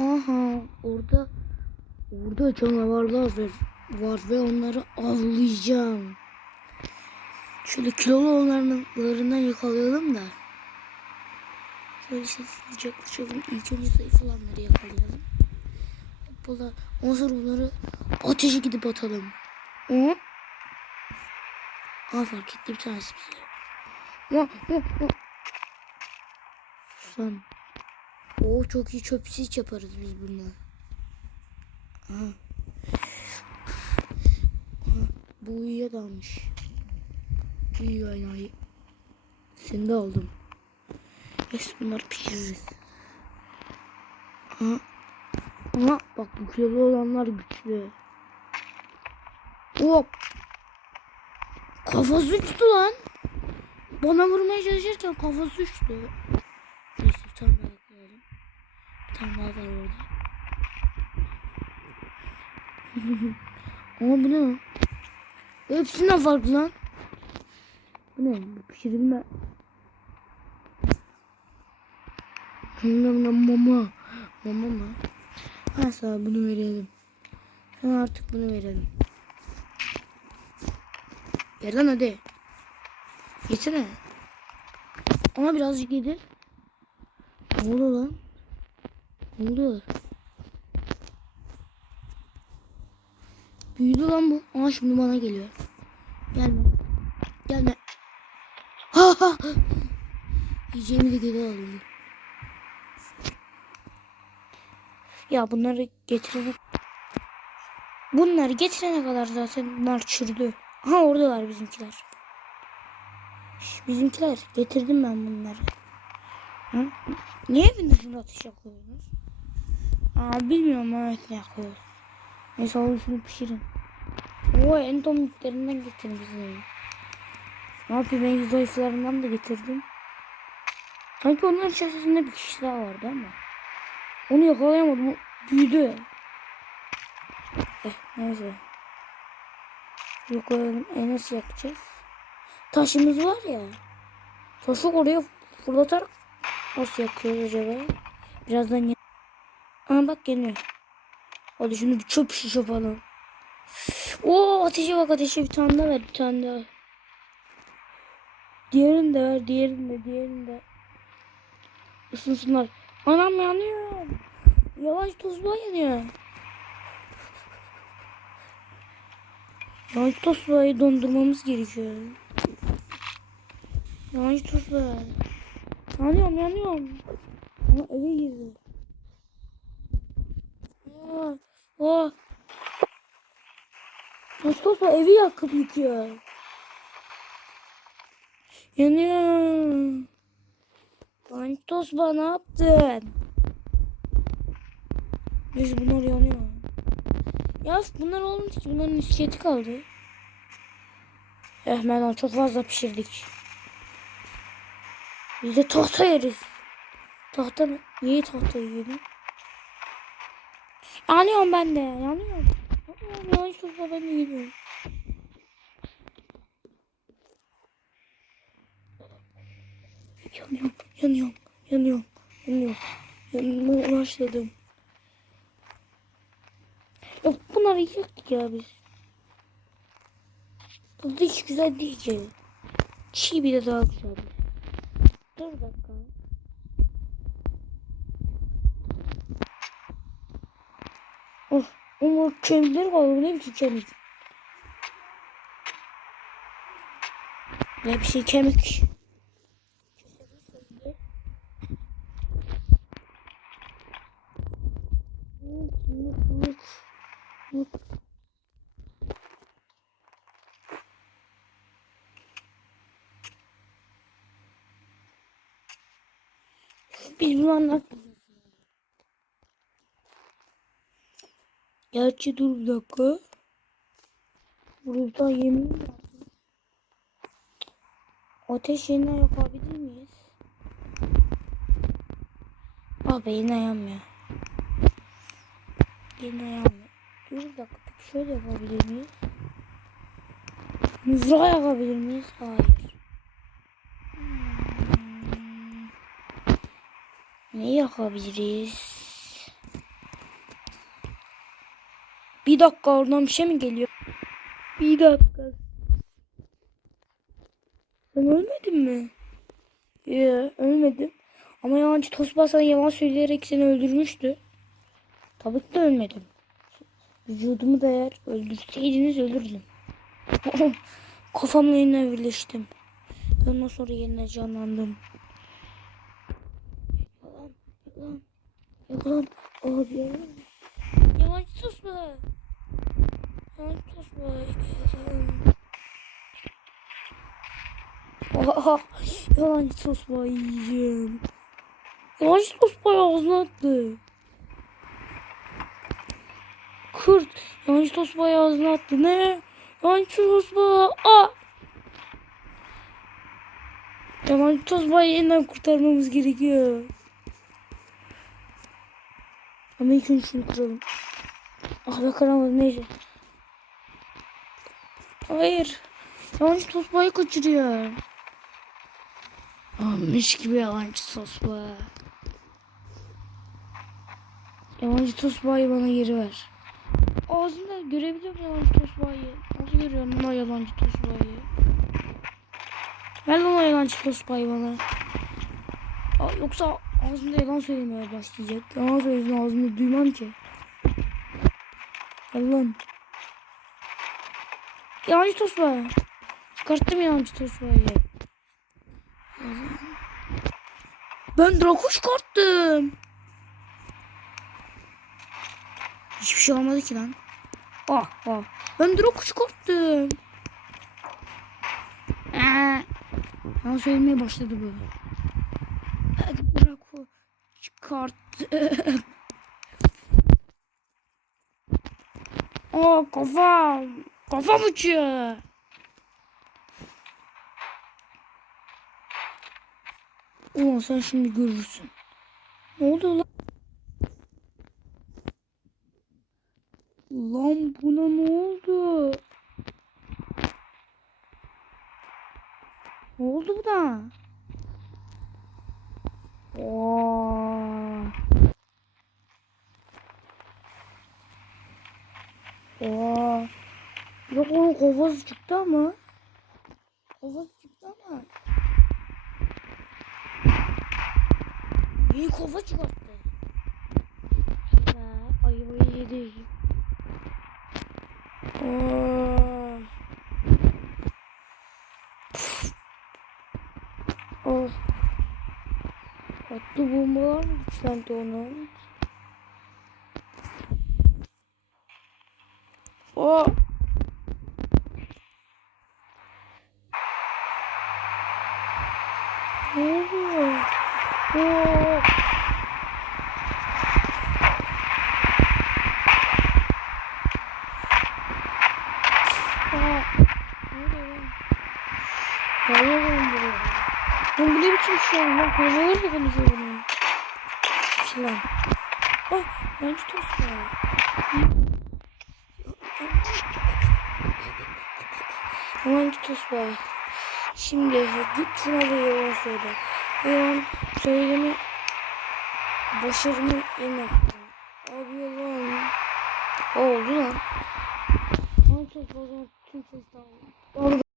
Aha orada orada canavarlar var, var ve onları avlayacağım. Şöyle kilolu olanlarından yakalayalım da. Şöyle sessizce yaklaşalım. İlk önce zayıf olanları yakalayalım. Hoppala. Ondan sonra bunları ateşe gidip atalım. Hı? Aa fark etti bir tanesi bize. Hı, hı, hı. Sus lan. Oo çok iyi çöpsüz yaparız biz bunu. Aha. Bu uyuya dalmış. Uyuyor enayi. Seni de aldım. Yes bunları pişiririz. Aha. Aha bak bu kilolu olanlar güçlü. Hop. Kafası uçtu lan. Bana vurmaya çalışırken kafası uçtu. Neyse bir daha var orada. Ama bu ne? Hepsinden farklı lan. Bu ne? Bu pişirilme. Bilmem mama. Mama mı? Sana bunu verelim. Sana artık bunu verelim. Ver lan hadi. Yesene. Ama birazcık yedi. Ne oluyor lan? Ne oluyor? Büyüdü lan bu. Aa şimdi bana geliyor. Gelme. Gelme. Ha ha. Yiyeceğimi de geri alıyor. Ya bunları getirene Bunları getirene kadar zaten bunlar çürüdü. Aha oradalar bizimkiler. Bizimkiler getirdim ben bunları. Hı? Niye dışında ateş yakıyorsunuz? Aa bilmiyorum evet ne yakıyoruz. Neyse oğlum şunu pişirin. Oo en tomiklerinden getirin bizi. Ne yapayım en zayıflarından da getirdim. Sanki onların içerisinde bir kişi daha vardı ama. Onu yakalayamadım. O büyüdü. Eh neyse. Yakalayalım. E nasıl yapacağız? Taşımız var ya. Taşı oraya fırlatarak nasıl yakıyoruz acaba? Birazdan ya. Aa bak geliyor. Hadi şunu bir çöp şiş yapalım. Oo ateşe bak ateşe bir tane daha ver bir tane daha. Diğerini de ver diğerini de diğerini de. Isınsınlar. Anam yanıyor. Yavaş tuzla yanıyor. Yavaş tuzlayı dondurmamız gerekiyor. Yavaş tuzla. Yanıyorum yanıyorum. Ama eve girdi. Aa, tuzla evi yakıp yıkıyor. Yanıyor. Mantos bana yaptın? Neyse bunlar yanıyor. Ya bunlar olmadı ki bunların isketi kaldı. Eh Melan çok fazla pişirdik. Biz de tahta yeriz. Tahta mı? Niye tahta yiyelim? Yanıyorum ben de. Yanıyorum. Yanıyorum. Yanlış tuzla ben de yiyorum. Yanıyorum. Yanıyorum. Yanıyorum. Yanıyorum. Yanmaya başladım. Yok bunları yıktık ya biz. Tadı hiç güzel değil ki. Çiğ bir de daha güzel. Dur bir Ama kemikleri var. Ne biçim kemik? Ne bir şey kemik. Biz bunu Gerçi dur bir dakika. Burada yemin var. Ateş yeniden yapabilir miyiz? Abi yine yanmıyor. Yine yanmıyor. Dur bir dakika şöyle yapabilir miyiz? Mızrağı yapabilir miyiz? Hayır. Hmm. Ne yakabiliriz? Dakika oradan bir şey mi geliyor? Bir dakika. Sen ölmedin mi? Ya ölmedim. Ama yalancı Tosba sana yalan söyleyerek seni öldürmüştü. Tabii ki de ölmedim. Vücudumu da eğer öldürseydiniz ölürdüm. Kafamla yeniden birleştim. Ondan sonra yeniden canlandım. Yalan, yalan, yalan. Abi yalan. Yalancı Tosba. Oha, yalancı Tosba yiyeceğim. Yalancı Tosba ağzına attı. Kurt. Yalancı Tosba ağzına attı. Ne? Yalancı Tosba. Aa! Yalancı Tosba'yı yeniden kurtarmamız gerekiyor. Ama ilk önce şunu kıralım. Ah be kıramadım neyse. Hayır. Yalancı Tosba'yı kaçırıyor. Almış gibi yalancı Tosba. Yalancı Tosba'yı bana geri ver. Ağzında görebiliyor muyum yalancı Tosba'yı? Nasıl görüyorum lan yalancı Tosba'yı? Ver lan o yalancı Tosba'yı bana. Aa, yoksa ağzımda yalan söylemeye başlayacak. Yalan söylesin ağzımda duymam ki. Gel lan. Yalancı Tosba. Çıkarttım yalancı Tosba'yı. Ben Draco çıkarttım. Hiçbir şey olmadı ki lan. Ah ah. Ben Draco çıkarttım. Aa. Ama söylemeye başladı bu. Hadi Draco çıkarttım. Aa kafam. Kafam uçuyor. Ulan sen şimdi görürsün. Ne oldu lan? Lan buna ne oldu? Ne oldu buna? Oo. Oo. Yok onun kovası çıktı ama. Kovası çıktı ama. İyi kova çıkarttı. Ya ayvayı yedi. Oo. Oh. Attı bombalar mı güçlendi onun? Oh. Ne oluyor? Oh. Aa, ne oluyor lan? Ne oluyor lan bu? Lan bu ne biçim şey lan? Kovalar da konuşuyor bunun. Şey lan. Ah, yanlış tost var. Yanlış tost var. Şimdi git şuna da yalan söyle. Yalan söyleme başarımı yenmek. Abi yalan. Oldu lan. Yanlış tost zaman tüm sesler.